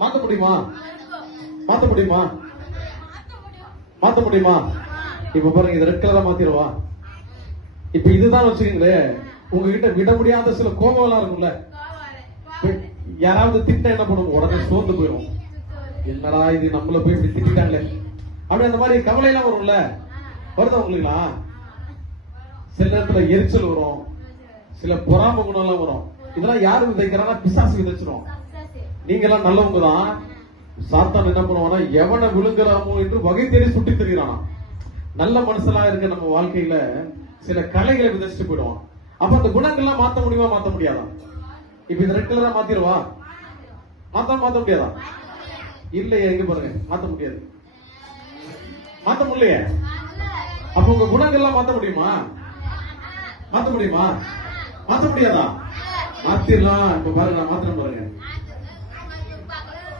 மாத்த முடியுமா? மாத்த முடியுமா? மாத்த முடியுமா? இப்ப பாருங்க, இது ரெட் கலரா மாத்திரவா? இப்ப இதுதான் வச்சுக்கீங்களே, உங்ககிட்ட விட முடியாத சில கோபம் எல்லாம் இருக்கும்ல. யாராவது திட்ட என்ன பண்ணுவோம், உடனே சோர்ந்து போயிடும். என்னடா இது, நம்மள போய் இப்படி திட்டாங்களே, அப்படி அந்த மாதிரி கவலை எல்லாம் வரும்ல. வருதா உங்களுக்குங்களா? சில நேரத்துல எரிச்சல் வரும், சில பொறாம குணம் எல்லாம் வரும். இதெல்லாம் யாரு விதைக்கிறாங்கன்னா பிசாசு விதைச்சிடும். நீங்க எல்லாம் நல்லவங்க தான். சாத்தான் என்ன பண்ணுவானா, எவனை விழுங்கலாமோ என்று வகை தேடி சுட்டி தெரிகிறானா. நல்ல மனுஷனா இருக்க நம்ம வாழ்க்கையில சில கலைகளை விதைச்சிட்டு போயிடுவான். அப்ப அந்த குணங்கள்லாம் மாத்த முடியுமா? மாத்த முடியாதா? இப்ப இந்த ரெட் கலரா மாத்திருவா? மாத்த முடியாதா? இல்லையே, எங்க பாருங்க, மாத்த முடியாது. மாத்த முடியலையே. அப்ப உங்க குணங்கள்லாம் மாத்த முடியுமா? மாத்த முடியுமா? மாத்த முடியாதா? மாத்திரலாம். இப்ப பாருங்க, நான் மாத்திரம் பாருங்க.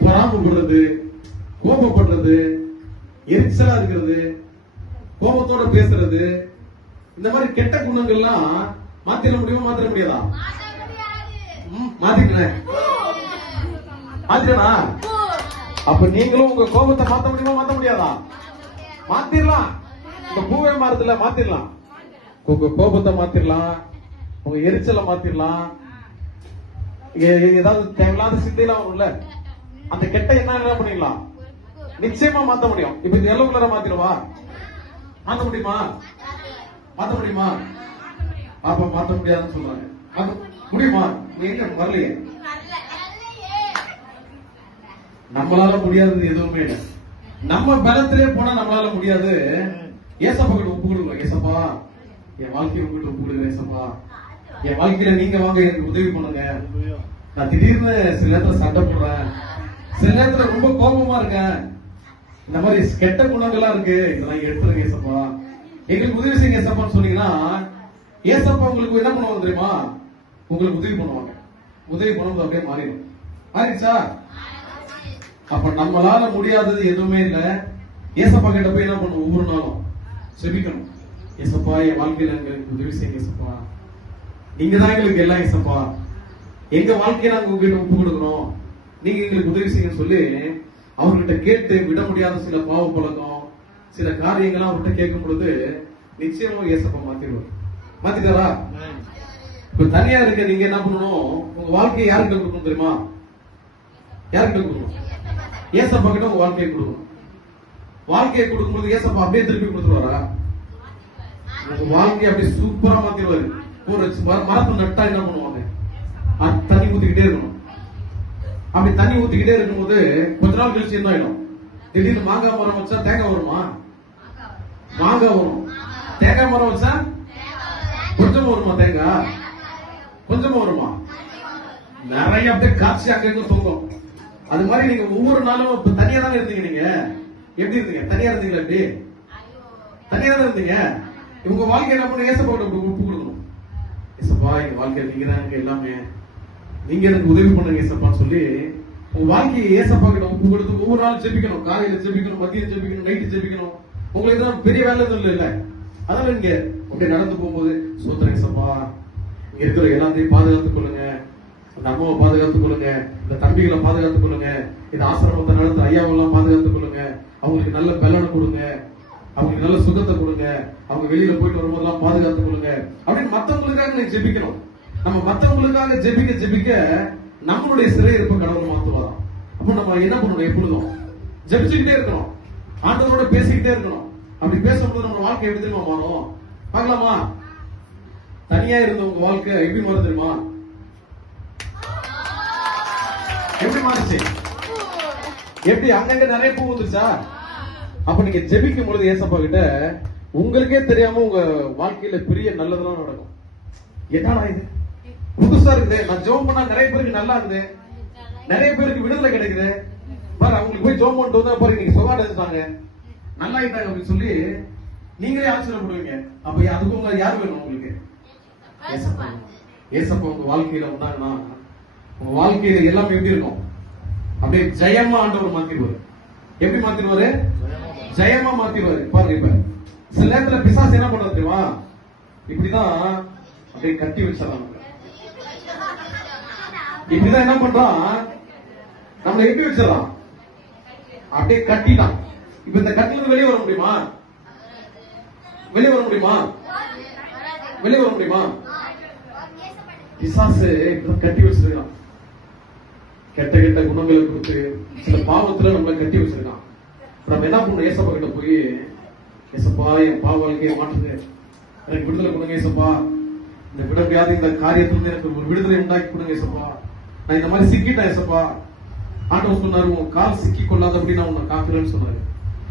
பொறாமப்படுறது, கோபப்படுறது, எரிச்சலா இருக்கிறது, கோபத்தோட பேசுறது, இந்த மாதிரி கெட்ட குணங்கள்லாம் மாத்திர முடியுமா? மாத்திர முடியாதா? மாத்திக்கிறேன். மாத்திரனா? அப்ப நீங்களும் உங்க கோபத்தை மாத்த முடியுமா? மாத்த முடியாதா? மாத்திரலாம். இந்த பூவே மாறுதுல, மாத்திரலாம். உங்க கோபத்தை மாத்திரலாம், உங்க எரிச்சலை மாத்திரலாம். ஏதாவது தேவையில்லாத சிந்தையெல்லாம் வரும்ல, அந்த கெட்ட என்ன பண்ணிடலாம், நிச்சயமா மாத்த முடியும். இப்ப இது எல்லோ கலரா மாத்திரவா? மாத்த முடியுமா? மாத்த முடியுமா? அப்ப மாத்த முடியாதுன்னு சொல்றாங்க. முடியுமா? நீங்க வரலையே. நம்மளால முடியாதது எதுவுமே இல்லை. நம்ம பலத்திலே போனா நம்மளால முடியாது. ஏசப்பா கிட்ட ஒப்பு கொடுக்கணும். ஏசப்பா, என் வாழ்க்கையை உங்ககிட்ட ஒப்பு கொடுக்குறேன். ஏசப்பா, என் வாழ்க்கையில நீங்க வாங்க, எனக்கு உதவி பண்ணுங்க. நான் திடீர்னு சில நேரத்துல சண்டை போடுறேன், சில நேரத்துல ரொம்ப கோபமா இருக்கேன், இந்த மாதிரி கெட்ட குணங்கள்லாம் இருக்கு, இதெல்லாம் எடுத்துருங்க ஏசப்பா, எங்களுக்கு உதவி செய்யுங்க ஏசப்பான்னு சொன்னீங்கன்னா, ஏசப்பா உங்களுக்கு என்ன பண்ணுவாங்க தெரியுமா? உங்களுக்கு உதவி பண்ணுவாங்க. உதவி பண்ணும்போது அப்படியே மாறிடும். மாறிடுச்சா? அப்ப நம்மளால முடியாதது எதுவுமே இல்ல. ஏசப்பா கிட்ட போய் என்ன பண்ணுவோம்? ஒவ்வொரு நாளும் செபிக்கணும். ஏசப்பா, என் வாழ்க்கையில எங்களுக்கு உதவி செய்யுங்க ஏசப்பா, நீங்க தான் எங்களுக்கு எல்லாம் ஏசப்பா, எங்க வாழ்க்கையை நாங்க உங்ககிட்ட ஒப்பு கொடுக்கணும், நீங்க எங்களுக்கு உதவி செய்யுங்க சொல்லி அவர்கிட்ட கேட்டு விட முடியாத சில பாவ பழக்கம், சில காரியங்கள்லாம் அவர்கிட்ட கேட்கும் பொழுது நிச்சயமா ஏசப்பா மாத்திடுவார். மாத்திட்டாரா? இப்ப தனியா இருக்க நீங்க என்ன பண்ணணும்? உங்க வாழ்க்கையை யாருக்கு கொடுக்கணும் தெரியுமா? யாருக்கு கொடுக்கணும்? ஏசப்பா கிட்ட உங்க வாழ்க்கையை கொடுக்கணும். வாழ்க்கையை கொடுக்கும்போது ஏசப்பா அப்படியே திருப்பி கொடுத்துருவாரா? உங்க வாழ்க்கையை அப்படியே சூப்பரா மாத்திடுவாரு. ஒரு மரத்தை நட்டா என்ன பண்ணுவாங்க? தண்ணி ஊத்திக்கிட்டே இருக்கணும். அப்படி தண்ணி ஊத்திக்கிட்டே இருக்கும்போது கொஞ்ச நாள் கழிச்சு என்ன ஆயிடும்? திடீர்னு மாங்காய் மரம் வச்சா தேங்காய் வருமா? மாங்காய் வரும். தேங்காய் மரம் வச்சா கொஞ்சமா வருமா? தேங்காய் கொஞ்சமா வருமா? நிறைய அப்படியே காட்சி அங்க தொங்கும். அது மாதிரி நீங்க ஒவ்வொரு நாளும் இப்ப தனியா தானே இருந்தீங்க. நீங்க எப்படி இருந்தீங்க? தனியா இருந்தீங்களா? எப்படி தனியா தான் இருந்தீங்க? உங்க வாழ்க்கை என்ன பண்ண? ஏசப்பா ஒப்பு கொடுக்கணும். ஏசப்பா, எங்க வாழ்க்கையில நீங்க தான் எனக்கு எல்லாமே, நீங்க எனக்கு உதவி பண்ணுங்க ஏசப்பான்னு சொல்லி உங்க வாழ்க்கையை ஏசப்பா கிட்ட ஒப்பு கொடுத்து ஒவ்வொரு நாளும் ஜெபிக்கணும். காலையில ஜெபிக்கணும், மதியம் ஜெபிக்கணும், நைட்டு ஜெபிக்கணும். உங்களுக்கு தான் பெரிய வேலை எதுவும் இல்ல. அதனால நீங்க அப்படியே நடந்து போகும்போது சோத்திரம் ஏசப்பா, இங்க இருக்கிற எல்லாத்தையும் பாதுகாத்துக் கொள்ளுங்க, அந்த அம்மாவை பாதுகாத்துக் கொள்ளுங்க, இந்த தம்பிகளை பாதுகாத்துக் கொள்ளுங்க, இந்த ஆசிரமத்தை நடத்த ஐயாவெல்லாம் பாதுகாத்துக் கொள்ளுங்க, அவங்களுக்கு நல்ல பலனை கொடுங்க, அவங்களுக்கு நல்ல சுகத்தை கொடுங்க, அவங்க வெளியில போயிட்டு வரும்போதெல்லாம் பாதுகாத்துக் கொள்ளுங்க அப்படின்னு மத்தவங்களுக்காக நீங்க ஜெபிக்கணும். நம்ம மத்தவங்களுக்காக ஜெபிக்க ஜெபிக்க நம்மளுடைய சிறையிருப்பை கடவுள் மாத்துவாராம். அப்ப நம்ம என்ன பண்ணணும்? எப்பொழுதும் ஜெபிச்சுக்கிட்டே இருக்கணும், ஆண்டவரோட பேசிக்கிட்டே இருக்கணும். அப்படி பேசும்போது நம்ம வாழ்க்கை எப்படி தெரியுமா மாறும்? பார்க்கலாமா? தனியா இருந்த உங்க வாழ்க்கை எப்படி மாறும் தெரியுமா? எப்படி மாறுச்சு? எப்படி அங்கங்க நிறைய பூ வந்துச்சா? அப்ப நீங்க ஜெபிக்கும் பொழுது ஏசப்பா கிட்ட உங்களுக்கே தெரியாம உங்க வாழ்க்கையில பெரிய நல்லதெல்லாம் நடக்கும். என்னடா இது புதுசா இருக்குது, நான் ஜெபம் பண்ணா நிறைய பேருக்கு நல்லா இருக்குது, நிறைய பேருக்கு விடுதலை கிடைக்குது பாரு, அவங்களுக்கு போய் ஜெபம் பண்ணிட்டு வந்தா பாரு நீங்க சுகாட இருந்தாங்க, நல்லா ஆயிட்டாங்க அப்படின்னு சொல்லி நீங்களே ஆச்சரியப்படுவீங்க. அப்ப அதுக்கு யார் வேணும்? உங்களுக்கு ஏசப்பா. ஏசப்பா உங்க வாழ்க்கையில வந்தாங்கன்னா உங்க வாழ்க்கையில எல்லாமே எப்படி இருக்கும்? அப்படியே ஜெயமா ஆண்டவர் மாத்திடுவாரு. எப்படி மாத்திடுவாரு? ஜெயமா மாத்திடுவாரு. பாருங்க, இப்ப சில நேரத்துல பிசாசு என்ன பண்றது தெரியுமா? இப்படிதான் அப்படியே கட்டி வச்சிடறாங்க. இப்படிதான் என்ன பண்றான்? நம்மளை எப்படி வச்சிடறான்? அப்படியே கட்டிட்டான். இப்ப இந்த கட்டில வெளியே வர முடியுமா? வெளியே வர முடியுமா? வெளியே வர முடியுமா? பிசாசு இப்பதான் கட்டி வச்சிருக்கான். கெட்ட கெட்ட குணங்களை கொடுத்து சில பாவத்துல நம்மளை கட்டி வச்சிருக்கான். நம்ம என்ன பண்ணணும்? ஏசப்பா கிட்ட போய், ஏசப்பா என் பாவ வாழ்க்கையை மாற்றுங்க, எனக்கு விடுதலை கொடுங்க ஏசப்பா, இந்த விடவியாதி இந்த காரியத்திலிருந்து எனக்கு ஒரு விடுதலை உண்டாக்கி கொடுங்க ஏசப்பா, நான் இந்த மாதிரி சிக்கிட்டேன் ஏசப்பா. ஆண்டவர் சொன்னாரு, உன் கால் சிக்கி கொள்ளாதபடி நான் உன்னை காக்குறேன்னு சொன்னாரு.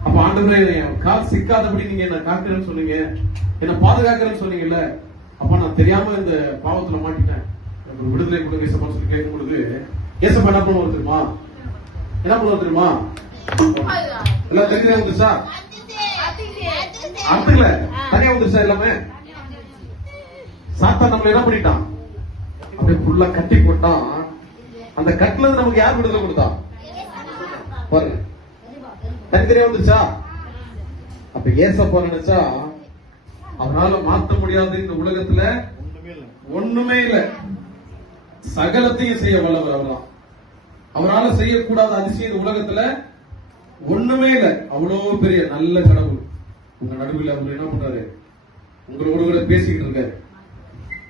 அப்ப ஆண்டவரே, கால் சிக்காதபடி நீங்க என்ன காக்குறேன்னு சொன்னீங்க, என்ன பாதுகாக்கிறேன்னு சொன்னீங்கல்ல, அப்ப நான் தெரியாம இந்த பாவத்துல மாட்டிட்டேன், எனக்கு ஒரு விடுதலை கொடுங்க ஏசப்பான்னு சொல்லி கேட்கும் பொழுது ஏசப்பா என்ன பண்ணுவார் தெரியுமா? என்ன பண்ணுவார் தெரியுமா? எல்லாம் தெரிஞ்சே வந்துச்சா? அர்த்தங்கள தனியா வந்துருச்சா? எல்லாமே சாத்தான் நம்மள என்ன பண்ணிட்டான்? அப்படியே ஃபுல்லா கட்டி போட்டான். அந்த கட்டுல இருந்து நமக்கு யார் விடுதலை கொடுத்தா? பாருங்க, தனித்தனியா வந்துருச்சா? அப்ப ஏசப்பா நினைச்சா அவனால மாத்த முடியாது இந்த உலகத்துல ஒண்ணுமே இல்ல, சகலத்தையும் செய்ய வல்லவர் அவர்தான். அவரால செய்யக்கூடாத அதிசயம் இந்த உலகத்துல ஒண்ணுமே இல்ல. அவ்வளவு பெரிய நல்ல கடவுள் உங்க நடுவில் அவர் என்ன பண்றாரு? உங்களோட கூட பேசிக்கிட்டு இருக்காரு.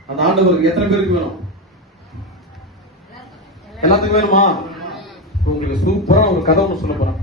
அந்த ஆண்டவருக்கு எத்தனை பேருக்கு வேணும்? எல்லாத்துக்கும் வேணுமா? உங்களுக்கு சூப்பரா ஒரு கதை ஒன்று சொல்ல போறேன்.